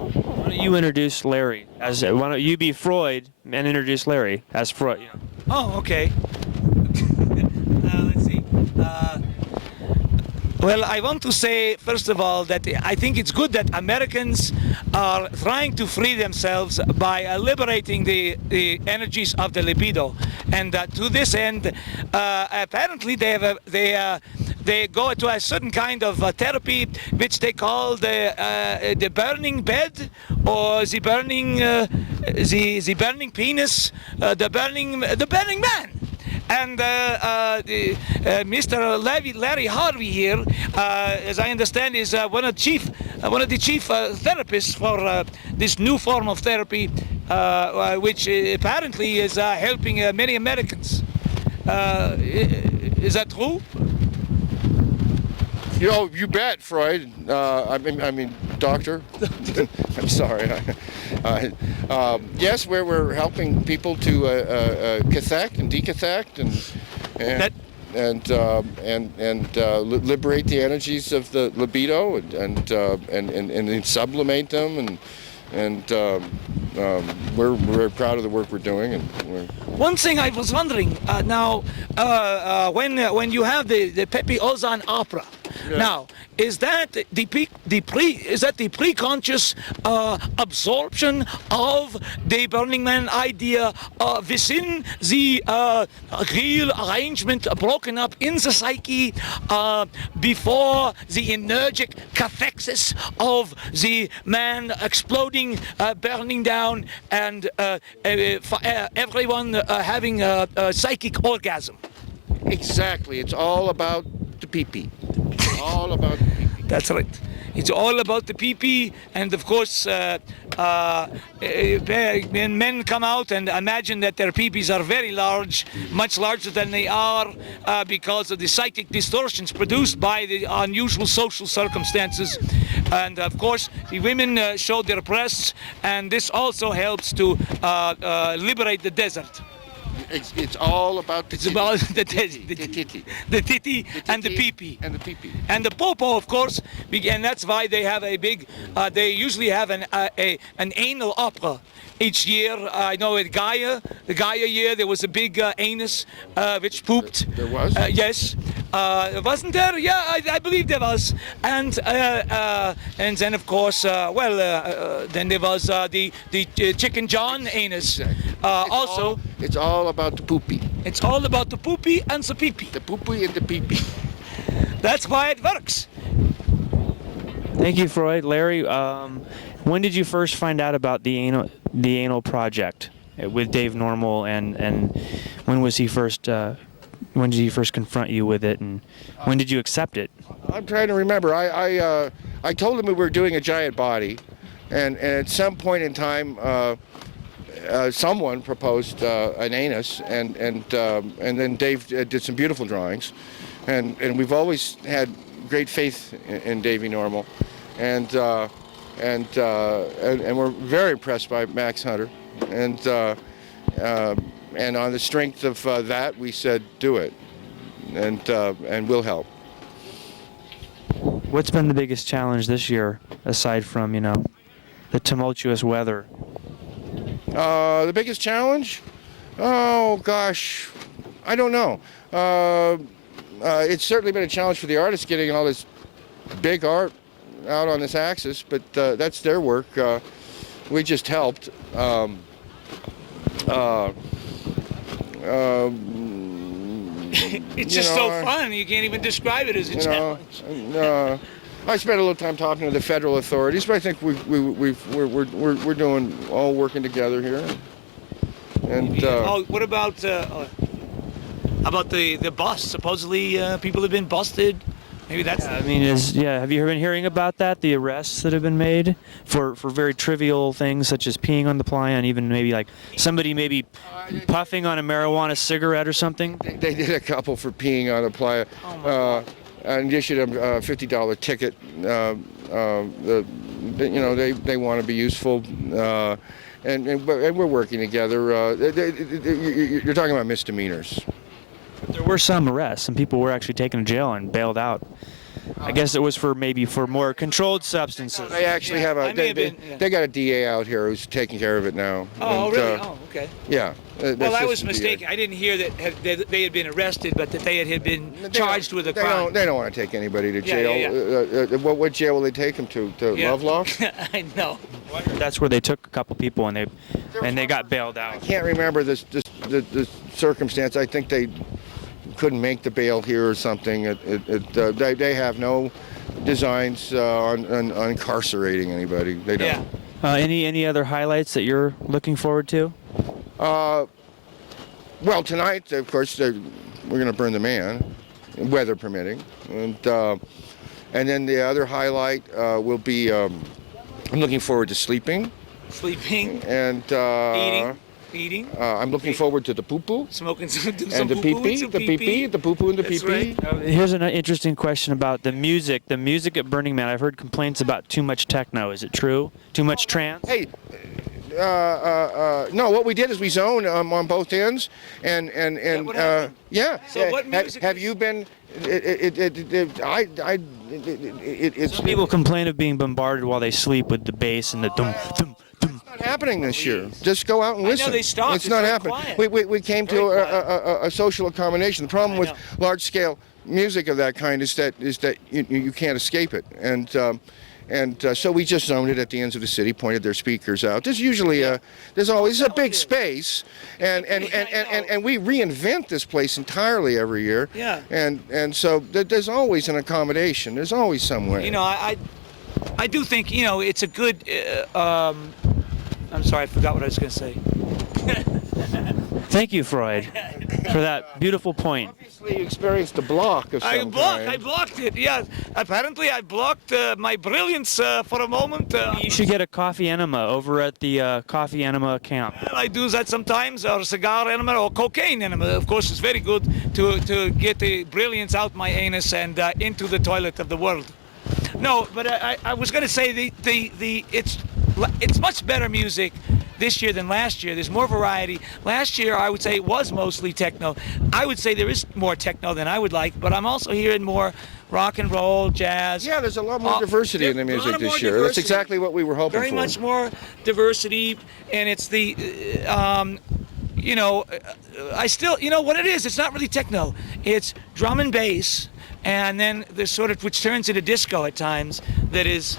Why don't you introduce Larry? Why don't you be Freud and introduce Larry as Freud? Oh, okay. Let's see. Well, I want to say, first of all, that I think it's good that Americans are trying to free themselves by liberating the energies of the libido. And to this end, apparently they go to a certain kind of therapy, which they call the burning bed, or the burning penis, the burning man. And Mr. Larry Harvey here, as I understand, is one of the chief therapists for this new form of therapy, which apparently is helping many Americans. Is that true? You bet, Freud. I mean, doctor. I'm sorry. Yes, we're helping people to cathect and decathect and liberate the energies of the libido and sublimate them and we're very proud of the work we're doing. One thing I was wondering now, when you have the Peppe Ozan opera, yeah. Now is that the pre-conscious absorption of the Burning Man idea within the real arrangement broken up in the psyche before the energetic cathexis of the man exploding, burning down, and everyone having a psychic orgasm? Exactly. It's all about the pee-pee. All about the pee-pee. That's right. It's all about the pee-pee, and of course, when men come out and imagine that their pee-pees are very large, much larger than they are, because of the psychic distortions produced by the unusual social circumstances. And of course, the women show their breasts, and this also helps to liberate the desert. It's all about the titty. It's about the titty. The titty and the pee-pee. And the pee-pee. And the popo, of course, and that's why they have a big, they usually have an anal opera each year. I know at the Gaia year, there was a big anus which pooped. There was? Yes. Wasn't there? Yeah, I believe there was. And then, of course, then there was the Chicken John anus. It's all about the poopy. It's all about the poopy and the pee-pee. The poopy and the pee-pee. That's why it works. Thank you, Freud. Larry, when did you first find out about the anal project with Dave Normal, and when was he first? When did he first confront you with it, and when did you accept it? I'm trying to remember. I told him we were doing a giant body, and at some point in time, someone proposed an anus, and then Dave did some beautiful drawings, and we've always had great faith in Davey Normal, and we're very impressed by Max Hunter, and on the strength of that, we said do it, and we'll help. What's been the biggest challenge this year, aside from the tumultuous weather? The biggest challenge? Oh gosh, I don't know. It's certainly been a challenge for the artists getting all this big art out on this axis, but that's their work. We just helped. It's just so fun. You can't even describe it as a challenge. I spent a little time talking to the federal authorities, but I think we're doing all working together here. And what about the bust? Supposedly people have been busted. Maybe that's. Yeah, have you been hearing about that? The arrests that have been made for very trivial things such as peeing on the playa, and even maybe like somebody maybe puffing on a marijuana cigarette or something. They did a couple for peeing on a playa. And issued them a $50 ticket. They want to be useful, and we're working together. You're talking about misdemeanors. There were some arrests. Some people were actually taken to jail and bailed out. I guess it was for maybe for more controlled substances. They actually have I may have been, yeah. they got a DA out here who's taking care of it now. Oh, And, really? Oh, okay. Yeah. Well, I was mistaken. I didn't hear that they had been arrested, but that they had been charged with a crime. They don't want to take anybody to Yeah, jail. yeah, What jail will they take them to? To Yeah. Lovelock? I know. That's where they took a couple people and they got bailed out. I can't remember the circumstance. I think they couldn't make the bail here or something. They have no designs on incarcerating anybody. They don't. Yeah. Any other highlights that you're looking forward to? Well, tonight, of course, we're going to burn the man, weather permitting, and then the other highlight will be I'm looking forward to sleeping Sleeping, and eating, I'm looking forward to the poo-poo smoking some and the pee-pee, the pee-pee, the poo-poo and the That's pee-pee. right. Here's an interesting question about the music. The music at Burning Man. I've heard complaints about too much techno. Is it true? Too much trance? Hey. No, what we did is we zoned on both ends, and what happened? yeah. So what music have is- you been? It's Some people complain of being bombarded while they sleep with the bass and the dum dum dum. not happening this year. Just go out and I know, listen. they stopped. It's It's not very happening. quiet. We came to Very quiet. a social accommodation. The problem I with know. large-scale music of that kind is that you can't escape it, and so we just zoned it at the ends of the city, pointed their speakers out. There's usually there's always a big space, and we reinvent this place entirely every year. Yeah. And so there's always an accommodation. There's always somewhere. You know, I do think, you know, it's a good. I'm sorry, I forgot what I was going to say. Thank you, Freud, for that beautiful point. Obviously, you experienced a block of some kind. I blocked it. Yeah, apparently I blocked my brilliance for a moment. You should get a coffee enema over at the coffee enema camp. I do that sometimes, or cigar enema, or cocaine enema. Of course, it's very good to get the brilliance out my anus and into the toilet of the world. No, but I was going to say it's much better music this year than last year. There's more variety. Last year, I would say it was mostly techno. I would say there is more techno than I would like, but I'm also hearing more rock and roll, jazz. Yeah, there's a lot more diversity in the there's a music lot more this year. That's diversity. exactly what we were hoping Very for. much more diversity, and it's the, you know, I still, you know what it is? It's not really techno. It's drum and bass, and then the sort of, which turns into disco at times, that is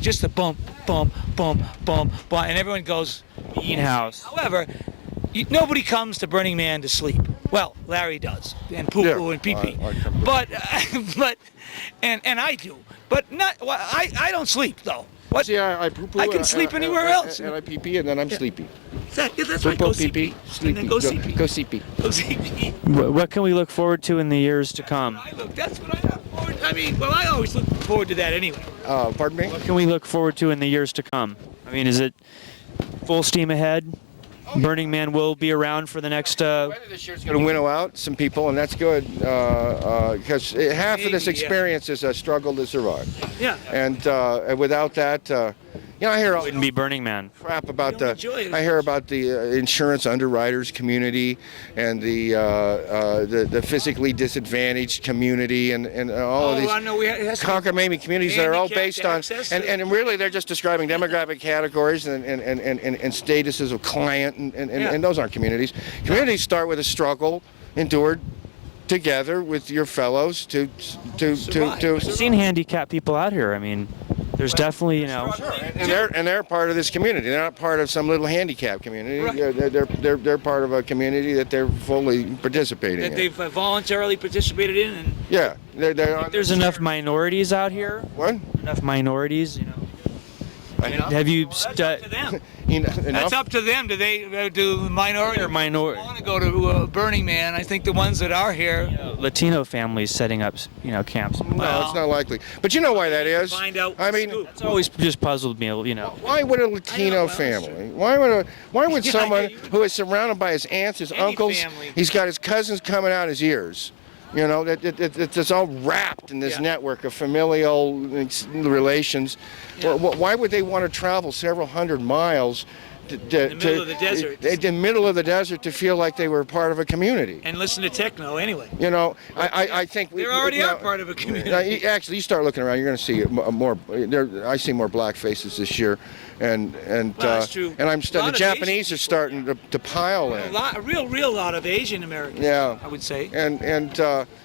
just the bump, bump, bump, bump, bump, and everyone goes, Mean House. However, nobody comes to Burning Man to sleep. Well, Larry does, and Poo Poo Yeah, and Pee Pee. I come to but and I do, but not. Well, I don't sleep though. What? See, I poo-poo. I can sleep anywhere else. And I pee-pee, and then I'm sleepy. That's right. Go Poo-poo, see pee-pee, Pee. And sleepy. then go see Pee. Go see pee. Go see Pee. What can we look forward to in the years to come? That's what I look forward. I mean, well, I always look forward to that anyway. Pardon me? What can we look forward to in the years to come? I mean, is it full steam ahead? Burning Man will be around for the next. Weather this year's going to winnow out some people, and that's good because half of this Maybe, yeah. experience is a struggle to survive. Yeah. And without that, you know, I hear all Wouldn't be Burning Man. crap about don't enjoy it. I hear about the insurance underwriters community and the physically disadvantaged community and all of these I know cockamamie communities that are all Handicapped based on access and really they're just describing demographic categories and statuses of client and those aren't communities. Communities start with a struggle endured together with your fellows to I've seen handicapped people out here. I mean, there's definitely, you know. and they're part of this community. They're not part of some little handicap community. Right. They're part of a community that they're fully participating that in. they've voluntarily participated in, and Yeah, they're on There's enough minorities out here. what? Enough minorities, you know. Have you that's up to them. Enough? That's up to them. Do they do minority? Or minority want to go to Burning Man? I think the ones that are here. Latino families setting up, you know, camps? No, it's not likely. But you know why that is? Find out I the mean, scoop. It's always just puzzled me, you know. why would a Latino family? Why would Yeah, someone you- who is surrounded by his aunts, his Any uncles, family. he's got his cousins coming out his ears? You know, it's all wrapped in this Yeah. network of familial relations. Yeah. Why would they want to travel several hundred miles in the middle of the desert. In the middle of the desert to feel like they were part of a community. And listen to techno anyway. You know, I think they already are part of a community. Actually, you start looking around, you're going to see more. I see more black faces this year, and that's true. And the Japanese are starting to pile in. A real lot of Asian Americans. Yeah, I would say. And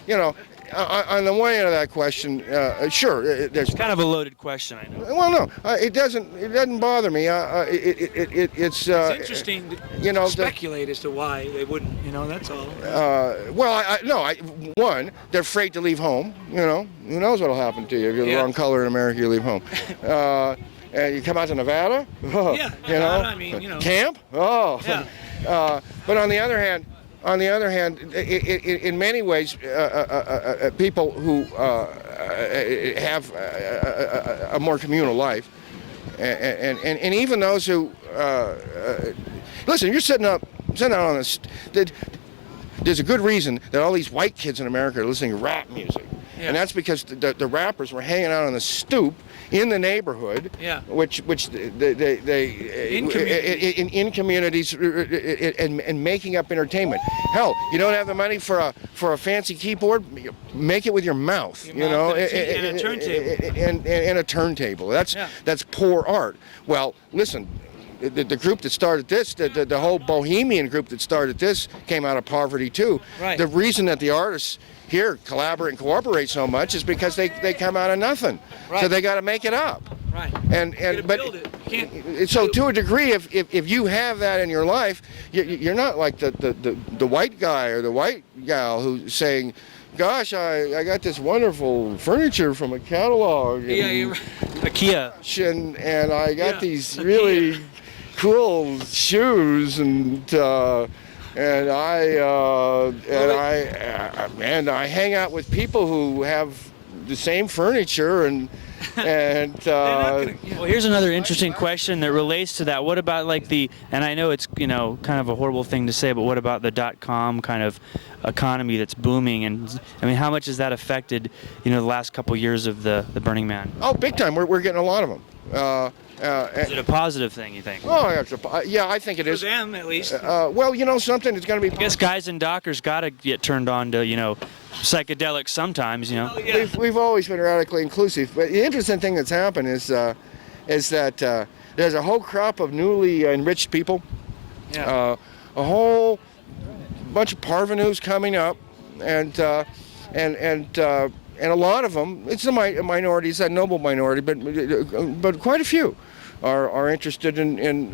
you know. On the way into that question, sure, there's kind of a loaded question, I know. Well, no, it doesn't bother me. It's interesting. You know, speculate as to why they wouldn't. You know, that's all. One, they're afraid to leave home. You know, who knows what'll happen to you if you're the wrong color in America, you leave home. And you come out to Nevada. Oh, yeah, you know, I mean, you know. Camp. Oh. Yeah. But on the other hand, in many ways, people who have a more communal life, and even those who listen, you're sitting out on this. There's a good reason that all these white kids in America are listening to rap music, and that's because the rappers were hanging out on the stoop in the neighborhood, which they in communities and making up entertainment. Hell, you don't have the money for a fancy keyboard, make it with your mouth, you know, and a turntable. And a turntable. That's poor art. Well, listen. The group that started this, the whole bohemian group that started this, came out of poverty too. Right. The reason that the artists here collaborate and cooperate so much is because they come out of nothing. Right. So they got to make it up. Right. So to a degree, if you have that in your life, you're not like the white guy or the white gal who's saying, gosh, I got this wonderful furniture from a catalog. Yeah, you're right. IKEA. And I got these really cool shoes and I hang out with people who have the same furniture and well, here's another interesting question that relates to that. What about and I know it's, you know, kind of a horrible thing to say, but what about the .com kind of economy that's booming? And I mean, how much has that affected, you know, the last couple years of the Burning Man? Oh, big time. We're getting a lot of them. Is it a positive thing, you think? Oh, yeah, I think it is. For them, at least. Well, you know something, it's going to be... I guess guys and dockers got to get turned on to, you know, psychedelics sometimes, you know. Oh, yeah. We've always been radically inclusive. But the interesting thing that's happened is that there's a whole crop of newly enriched people. Yeah. A whole bunch of parvenus coming up, and a lot of them, it's a minority, it's a noble minority, but quite a few are interested in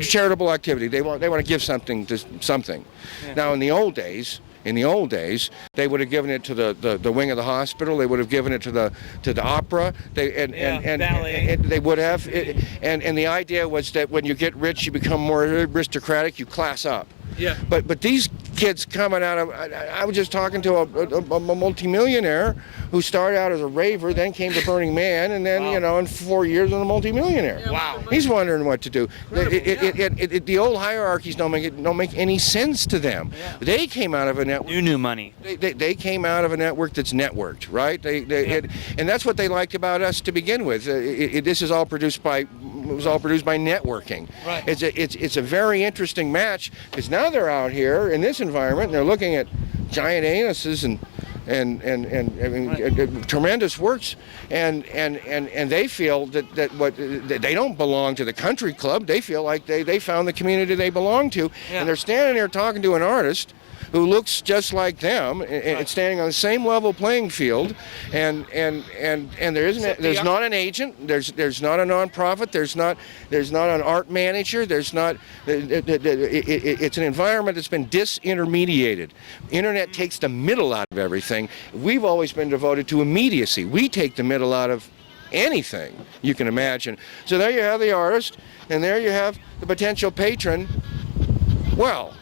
charitable activity. They want to give something to something. Yeah. Now, in the old days, they would have given it to the wing of the hospital. They would have given it to the opera. They would have. And the idea was that when you get rich, you become more aristocratic. You class up. Yeah. But these kids coming out of, I was just talking to a multimillionaire who started out as a raver, then came to Burning Man, and then, you know, in 4 years, was a multimillionaire. Wow. He's wondering what to do. The old hierarchies don't make any sense to them. Yeah. They came out of a network. New money. They came out of a network that's networked, right? And that's what they liked about us to begin with. This is all produced by networking. Right. It's a very interesting match, because now they're out here in this environment and they're looking at giant anuses and tremendous works, and they feel that they don't belong to the country club. They feel like they found the community they belong to, and they're standing there talking to an artist who looks just like them, and standing on the same level playing field, and there's not an agent, there's not a nonprofit, there's not an art manager, it's an environment that's been disintermediated. Internet takes the middle out of everything. We've always been devoted to immediacy. We take the middle out of anything you can imagine. So there you have the artist, and there you have the potential patron. Well,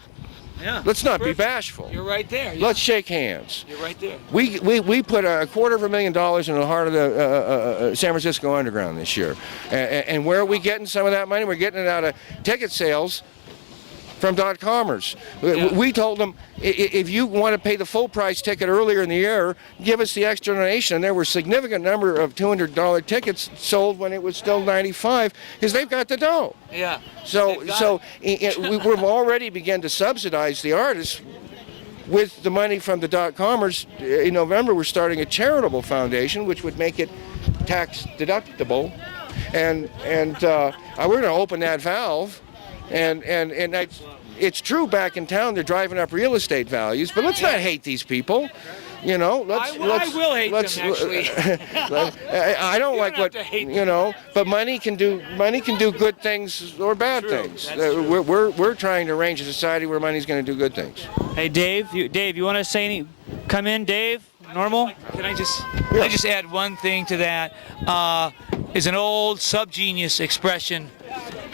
yeah, let's not be bashful. You're right there. Yeah. Let's shake hands. You're right there. We put $250,000 in the heart of the San Francisco Underground this year. And where are we getting some of that money? We're getting it out of ticket sales from .comers. We told them, if you want to pay the full price ticket earlier in the year, give us the extra donation. And there were a significant number of $200 tickets sold when it was still $95, because they've got the dough. Yeah. So we've already begun to subsidize the artists with the money from the .comers. In November, we're starting a charitable foundation, which would make it tax deductible, and we're going to open that valve, and it's true, back in town they're driving up real estate values, but let's not hate these people. You know, I will hate them, actually. I don't like what, you know, but money can do good things or bad things. We're trying to arrange a society where money's going to do good things. Hey, Dave, you want to say any? Come in, Dave. Normal. Can I just add one thing to that? Is an old subgenius expression.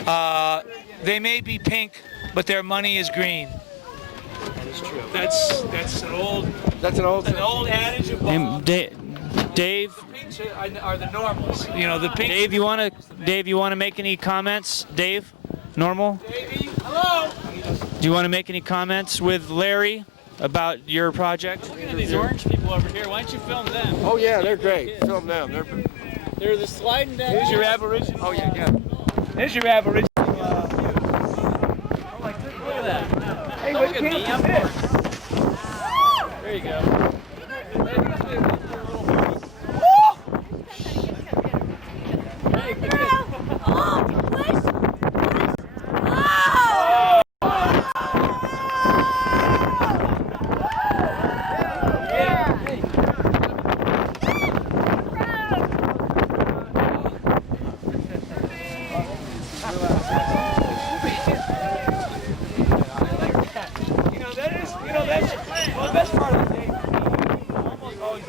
They may be pink, but their money is green. That is true. That's an old adage of Dave. Pinks are the normals. You know, the pink. Dave, you want to make any comments? Dave, normal. Davey, hello. Do you want to make any comments with Larry about your project? Look at these orange people over here. Why don't you film them? Oh yeah, they're great. Film them. They're the sliding down. Here's your aboriginal. Oh yeah. Here's your aboriginal. Look at that. Hey, Look at me. I'm bored. There you go. Hey, good. Well, the best part of the day for me, almost always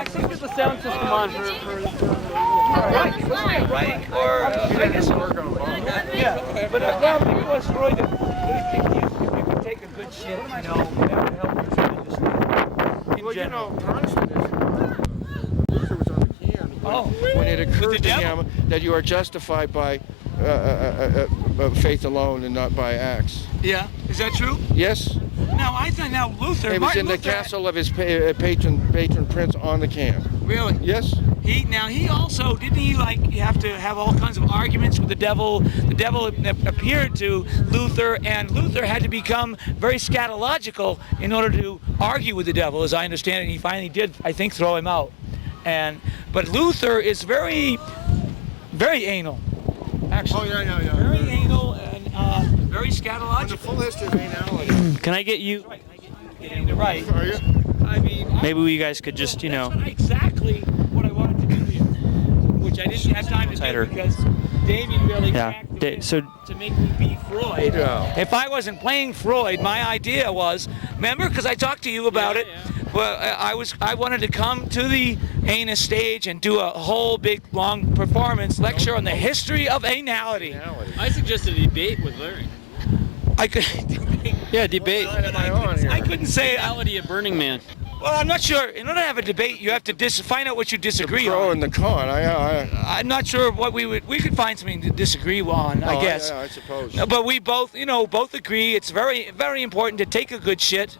Let's get the sound system on for right, or I guess yeah. But well, I think it was Freud that if you could take a good shit, you know, that would help you understand. Well, you know, Luther was on the can when it occurred to him that you are justified by faith alone and not by acts. Yeah, is that true? Yes. I thought Luther. It was in the castle of his patron prince on the can. Really? Yes. He also didn't he like you have to have all kinds of arguments with the devil. The devil appeared to Luther, and Luther had to become very scatological in order to argue with the devil, as I understand it. And he finally did, I think, throw him out. But Luther is very, very anal. Actually. Oh yeah. Very anal and very scatological. The full history of anality. Can I get you? Right. Are you? I mean, Maybe you guys could just, you know. That's not exactly what I wanted to do here, which I didn't have time to Tighter. do because Damien really Yeah. to make me be Freud. Yeah. If I wasn't playing Freud, my idea was, remember, because I talked to you about it. Well, I wanted to come to the anus stage and do a whole big long performance lecture on the history of anality. I suggested a debate with Larry. I could. Yeah, debate. I couldn't say. Reality of Burning Man. Well, I'm not sure. In order to have a debate, you have to find out what you disagree The pro on. and the con. I'm not sure what we could find something to disagree on. I guess. Yeah, I suppose. But we both agree it's very, very important to take a good shit.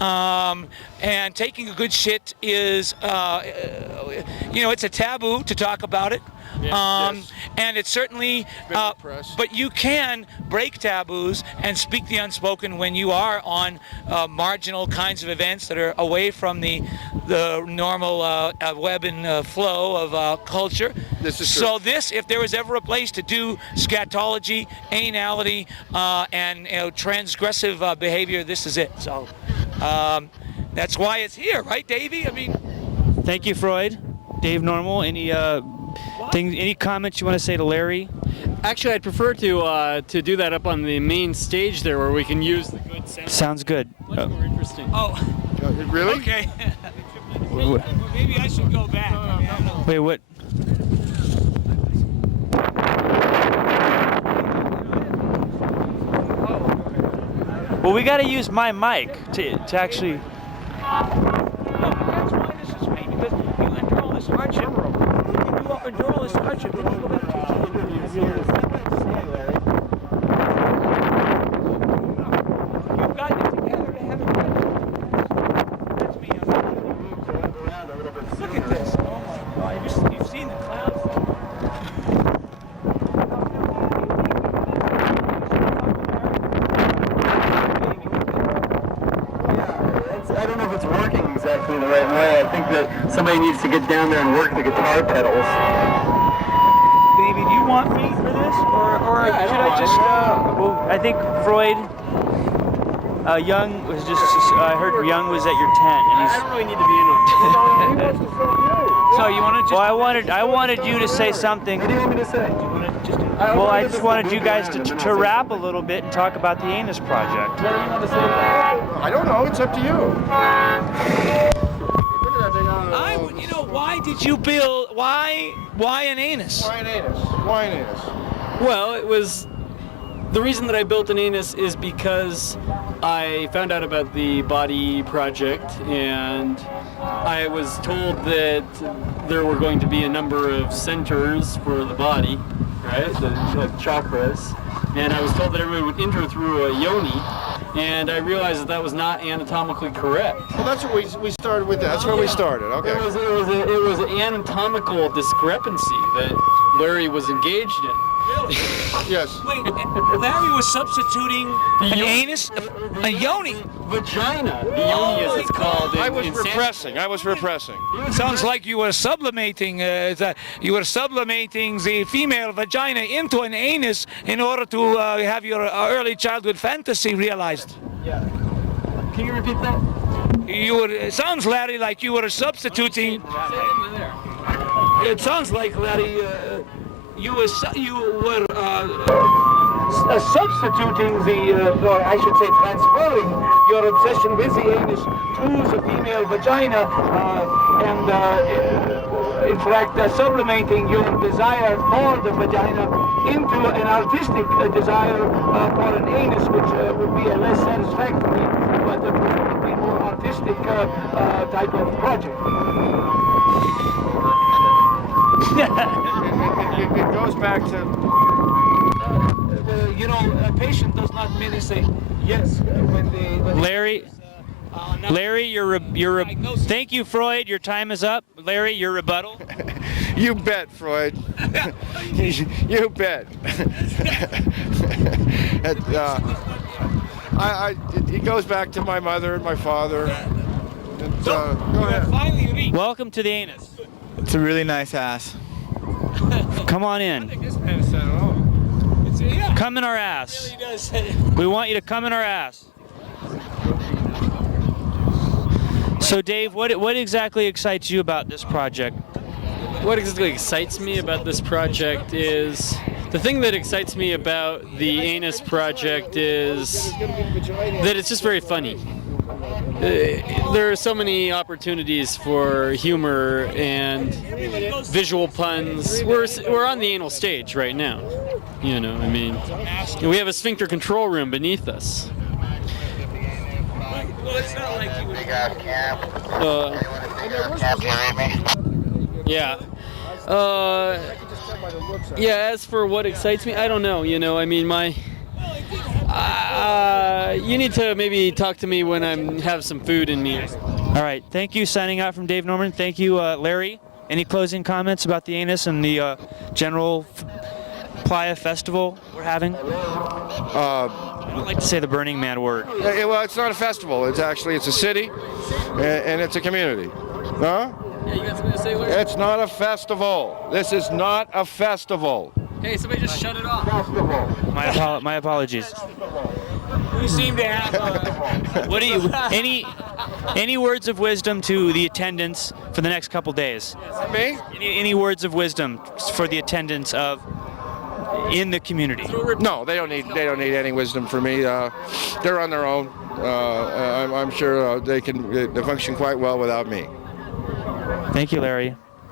And taking a good shit is, it's a taboo to talk about it. Yes. And it's certainly, but you can break taboos and speak the unspoken when you are on marginal kinds of events that are away from the normal web and flow of culture. This is true. So if there was ever a place to do scatology, anality, and transgressive behavior, this is it. So that's why it's here, right, Davey? I mean, Thank you, Freud. Dave, normal. Any comments you want to say to Larry? Actually, I'd prefer to do that up on the main stage there, where we can use the good sound. Sounds good. Much more interesting. oh, Really? okay. Maybe I should go back. I mean, I don't know. Wait, what? Well, we got to use my mic to actually. No, that's why this is great, because you endure all this hardship. You endure all this hardship. Then you go back to your doing it. You've gotten it together to have a project. That's me. Look at this. Oh my God. You've seen the clouds. I don't know if it's working exactly the right way. I think that somebody needs to get down there and work the guitar pedals. Baby, do you want me for this, or Yeah, should I just? Well, I think Freud. Young was just. I heard Young was at your tent, and he's. I don't really need to be in it. So you want to just? Well, I wanted you to say something. What do you want me to say? Well, I just wanted you guys to rap a little bit and talk about the Anus Project. What do you want to say about I don't know. It's up to you. Why did you build? Why an anus? Why an anus? Why an anus? Well, it was the reason that I built an anus is because I found out about the body project, and I was told that there were going to be a number of centers for the body, right? The chakras, and I was told that everyone would enter through a yoni, and I realized that that was not anatomically correct. Well, that's what we started with. That's where we started. Okay. It was an anatomical discrepancy that Larry was engaged in. Yes. Wait, Larry was substituting an anus, a yoni. Vagina. The yoni, as it's called. I was in repressing. I was repressing. Sounds like you were sublimating the female vagina into an anus in order to have your early childhood fantasy realized. Yeah. Can you repeat that? It sounds, Larry, like you were substituting. It sounds like, Larry, you were substituting or I should say transferring your obsession with the anus to the female vagina, and in fact sublimating your desire for the vagina into an artistic desire for an anus, which would be a less satisfactory but presumably more artistic type of project. It goes back to. A patient does not merely say yes when they. Larry, thank you, Freud. Your time is up. Larry, your rebuttal. You bet, Freud. You bet. It goes back to my mother and my father. And, go ahead. Welcome to the Anus. It's a really nice ass. Come on in. Come in our ass. We want you to come in our ass. So, Dave, what exactly excites you about this project? What exactly excites me about this project is the thing that excites me about the Anus project is that it's just very funny. There are so many opportunities for humor and visual puns. We're on the anal stage right now. We have a sphincter control room beneath us. Yeah. As for what excites me, I don't know. You need to maybe talk to me when I have some food in me. All right. Thank you. Signing out from Dave Norman. Thank you, Larry. Any closing comments about the Anus and the general Playa Festival we're having? I don't like to say the Burning Man word. Well, it's not a festival. It's a city, and it's a community. Huh? Yeah, you got something to say, Larry? It's not a festival. This is not a festival. Hey, somebody just shut it off. My apologies. We seem to have. What do you? Any words of wisdom to the attendants for the next couple days? Me? Any words of wisdom for the attendants in the community? No, they don't need any wisdom from me. They're on their own. I'm sure they function quite well without me. Thank you, Larry.